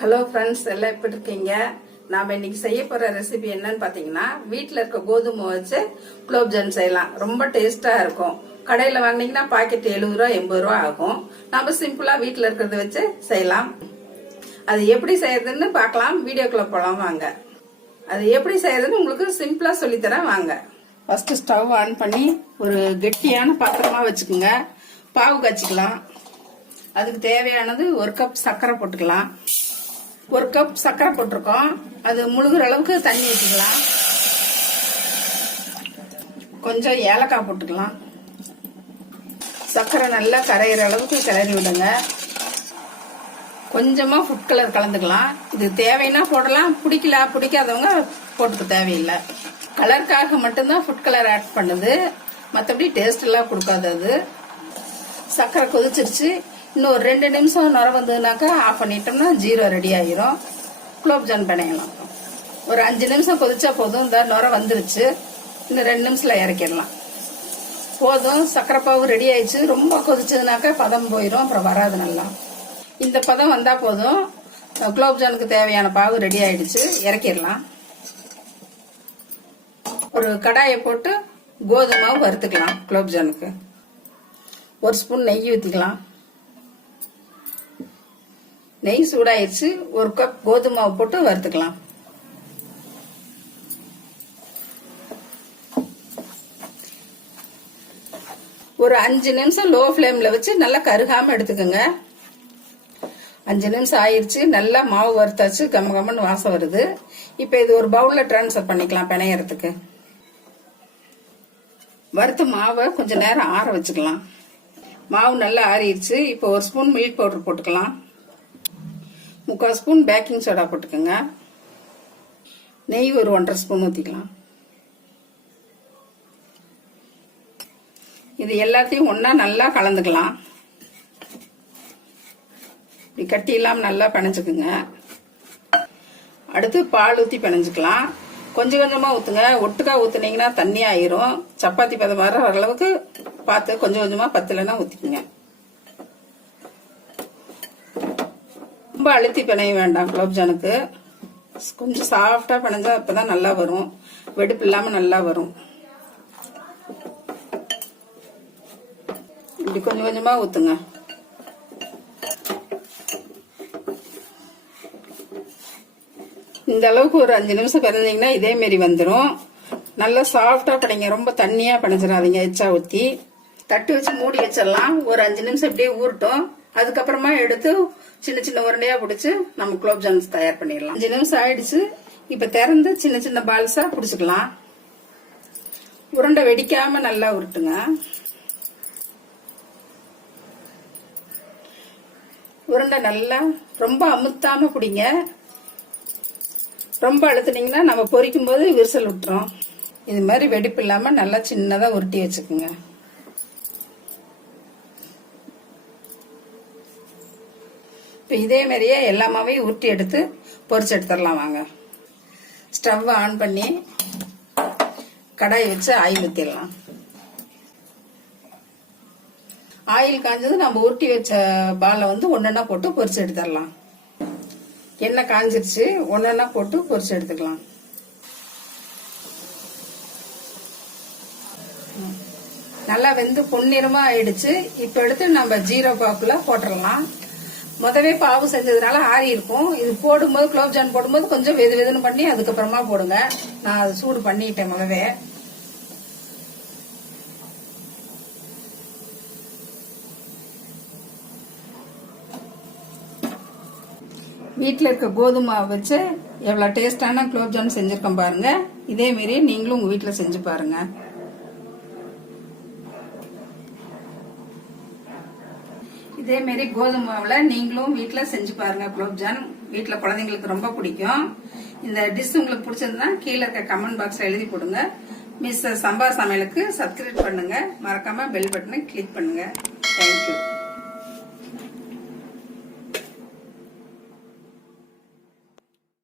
Hello friends, எல்லாம் எப்படி இருக்கீங்க? நாம இன்னைக்கு செய்ய போற ரெசிபி என்னன்னு பாத்தீங்கன்னா, வீட்டுல இருக்க கோதுமை வச்சு குலோப் ஜாமுன் செய்யலாம். ரொம்ப டேஸ்டா இருக்கும். கடையில வாங்கினீங்கன்னா பாக்கெட் 70 ரூபா 80 ரூபா ஆகும். நாம சிம்பிளா வீட்டுல இருக்கிறத வச்சு செய்யலாம். அது எப்படி செய்யறதுன்னு பார்க்கலாம். வீடியோக்குள்ள போலாம் வாங்க. அது எப்படி செய்யறதுன்னு உங்களுக்கு சிம்பிளா சொல்லித்தரேன் வாங்க. ஃபர்ஸ்ட் ஸ்டவ் ஆன் பண்ணி ஒரு கெட்டியான பாத்திரமா வச்சுக்கோங்க. பாவு காய்ச்சிக்கலாம். அதுக்கு தேவையானது 1 கப் சர்க்கரை போட்டுக்கலாம். 1 கப் சர்க்கரை போட்டிருக்கோம். அது முழுகிற அளவுக்கு தண்ணி ஊற்றிக்கலாம். கொஞ்சம் ஏலக்காய் போட்டுக்கலாம். சர்க்கரை நல்லா கரையிற அளவுக்கு கிளறி விடுங்க. கொஞ்சமா ஃபுட் கலர் கலந்துக்கலாம். இது தேவைன்னா போடலாம், பிடிக்காதவங்க போட்டுக்க தேவையில்லை. கலருக்காக மட்டும்தான் ஃபுட் கலர் ஆட் பண்ணுது, மற்றபடி டேஸ்ட் எல்லாம் கொடுக்காது. அது சர்க்கரை கொதிச்சிருச்சு. இன்னும் ஒரு 2 நிமிஷம் நுர வந்ததுனாக்கா ஆஃப் பண்ணிட்டோம்னா ஜீரோ ரெடி ஆயிரும். குலோப் ஜாமுன் பிணையலாம். ஒரு 5 நிமிஷம் கொதிச்சா போதும். இந்த நுர வந்துருச்சு. இன்னும் 2 நிமிஷத்துல இறக்கிடலாம். போதும், சர்க்கரை பாவு ரெடி ஆயிடுச்சு. ரொம்ப கொதிச்சதுனாக்கா பதம் போயிடும், அப்புறம் வராது. நல்லா இந்த பதம் வந்தா போதும். குலோப் ஜாமுனுக்கு தேவையான பாவு ரெடி ஆயிடுச்சு. இறக்கிடலாம். ஒரு கடாயை போட்டு கோதுமை வறுத்துக்கலாம். குலோப் ஜாமுனுக்கு 1 ஸ்பூன் நெய் ஊற்றிக்கலாம். நெய் சூடாயிருச்சு. 1 கப் கோதுமை போட்டு வறுத்துக்கலாம். ஒரு 5 நிமிஷம் லோ ஃபிளேம்ல வச்சு நல்லா கருகாம எடுத்துக்கோங்க. 5 நிமிஷம் ஆயிருச்சு. நல்லா மாவு வறுத்தாச்சு. கம்மன்னு வாசம் வருது. இப்ப இது ஒரு பவுல்ல டிரான்ஸ்ஃபர் பண்ணிக்கலாம் பிணையறதுக்கு. வறுத்த மாவை கொஞ்ச நேரம் ஆற வச்சுக்கலாம். மாவு நல்லா ஆறிடுச்சு. இப்போ 1 ஸ்பூன் மில்க் பவுடர் போட்டுக்கலாம். 3/4 ஸ்பூன் பேக்கிங் சோடா போட்டுக்கோங்க. நெய் ஒரு 1.5 ஸ்பூன் ஊற்றிக்கலாம். இது எல்லாத்தையும் ஒன்னா நல்லா கலந்துக்கலாம். இப்படி கட்டி இல்லாமல் நல்லா பிணைஞ்சுக்குங்க. அடுத்து பால் ஊற்றி பிணைஞ்சுக்கலாம். கொஞ்சம் கொஞ்சமா ஊத்துங்க. ஒட்டுக்கா ஊத்துனீங்கன்னா தண்ணி ஆயிரும். சப்பாத்தி பதம் வர அளவுக்கு பார்த்து கொஞ்சம் கொஞ்சமா பத்தலைன்னா ஊத்திக்குங்க. ரொம்ப அழுத்தி பிணைய வேண்டாம். குலோப் ஜாமுனுக்கு கொஞ்சம் சாஃப்டா பிணைஞ்சா அப்பதான் நல்லா வரும். வெடிப்பு இல்லாம நல்லா வரும். இப்படி கொஞ்சம் கொஞ்சமா ஊத்துங்க. இந்த அளவுக்கு ஒரு 5 நிமிஷம் பிணைஞ்சீங்கன்னா இதே மாரி வந்துடும். நல்லா சாஃப்டா பிணைங்க. ரொம்ப தண்ணியா பிணைஞ்சிடாதீங்க. எச்சா ஊத்தி தட்டு வச்சு மூடி வச்சிடலாம். ஒரு 5 நிமிஷம் இப்படியே ஊறட்டும். அதுக்கப்புறமா எடுத்து சின்ன சின்ன உருண்டையா பிடிச்சு நம்ம குலோப் ஜாமுன் தயார் பண்ணிடலாம். 5 நிமிஷம் ஆயிடுச்சு. இப்ப திறந்து சின்ன சின்ன பால்ஸா பிடிச்சுக்கலாம். உருண்டை வெடிக்காம நல்லா உருட்டுங்க. உருண்டை நல்லா ரொம்ப அமுத்தாம பிடிங்க. ரொம்ப அழுத்துனீங்கன்னா நம்ம பொரிக்கும் போது விரிசல் விட்டுரும். இது மாதிரி வெடிப்பு இல்லாம நல்லா சின்னதா உருட்டி வச்சுக்கோங்க. இப்போ இதே மாதிரியே எல்லா மாவையும் உருட்டி எடுத்து பொரிச்சு எடுத்துடலாம் வாங்க. ஸ்டவ் ஆன் பண்ணி கடாய் வச்சு ஆயில் ஊற்றிடலாம். ஆயில் காஞ்சது நம்ம உருட்டி வச்ச பாலை ஒன்னொன்னா போட்டு பொரிச்சு எடுத்துடலாம். எண்ணெய் காஞ்சிருச்சு. ஒன்னொன்னா போட்டு பொரிச்சு எடுத்துக்கலாம். நல்லா வெந்து பொன்னிறமா ஆயிடுச்சு. இப்ப எடுத்து நம்ம ஜீரோ பாக்குல போட்டுடலாம். முதவே பாவு செஞ்சதுனால ஆறி இருக்கும். இது போடும்போது குலோப் ஜாமுன் போடும்போது கொஞ்சம் வெது வெதுன்னு பண்ணி அதுக்கப்புறமா போடுங்க. நான் அது சூடு பண்ணிட்டேன் முதவே. வீட்டில் இருக்க கோதுமை வச்சு எவ்வளவு டேஸ்டான குலோப் ஜாமுன் செஞ்சிருக்கோம் பாருங்க. இதே மாரி நீங்களும் உங்க வீட்டில் செஞ்சு பாருங்க. இதே மாதிரி கோதுமாவுல நீங்களும் வீட்டுல செஞ்சு பாருங்க. குலோப் ஜாமுன் வீட்டுல குழந்தைங்களுக்கு ரொம்ப பிடிக்கும். இந்த டிஷ் உங்களுக்கு பிடிச்சிருந்தா கீழே இருக்க கமெண்ட் பாக்ஸ்ல எழுதி போடுங்க. மிஸ் சம்பா சமையலுக்கு சப்ஸ்கிரைப் பண்ணுங்க. மறக்காம பெல் பட்டனை கிளிக் பண்ணுங்க. தேங்க்யூ.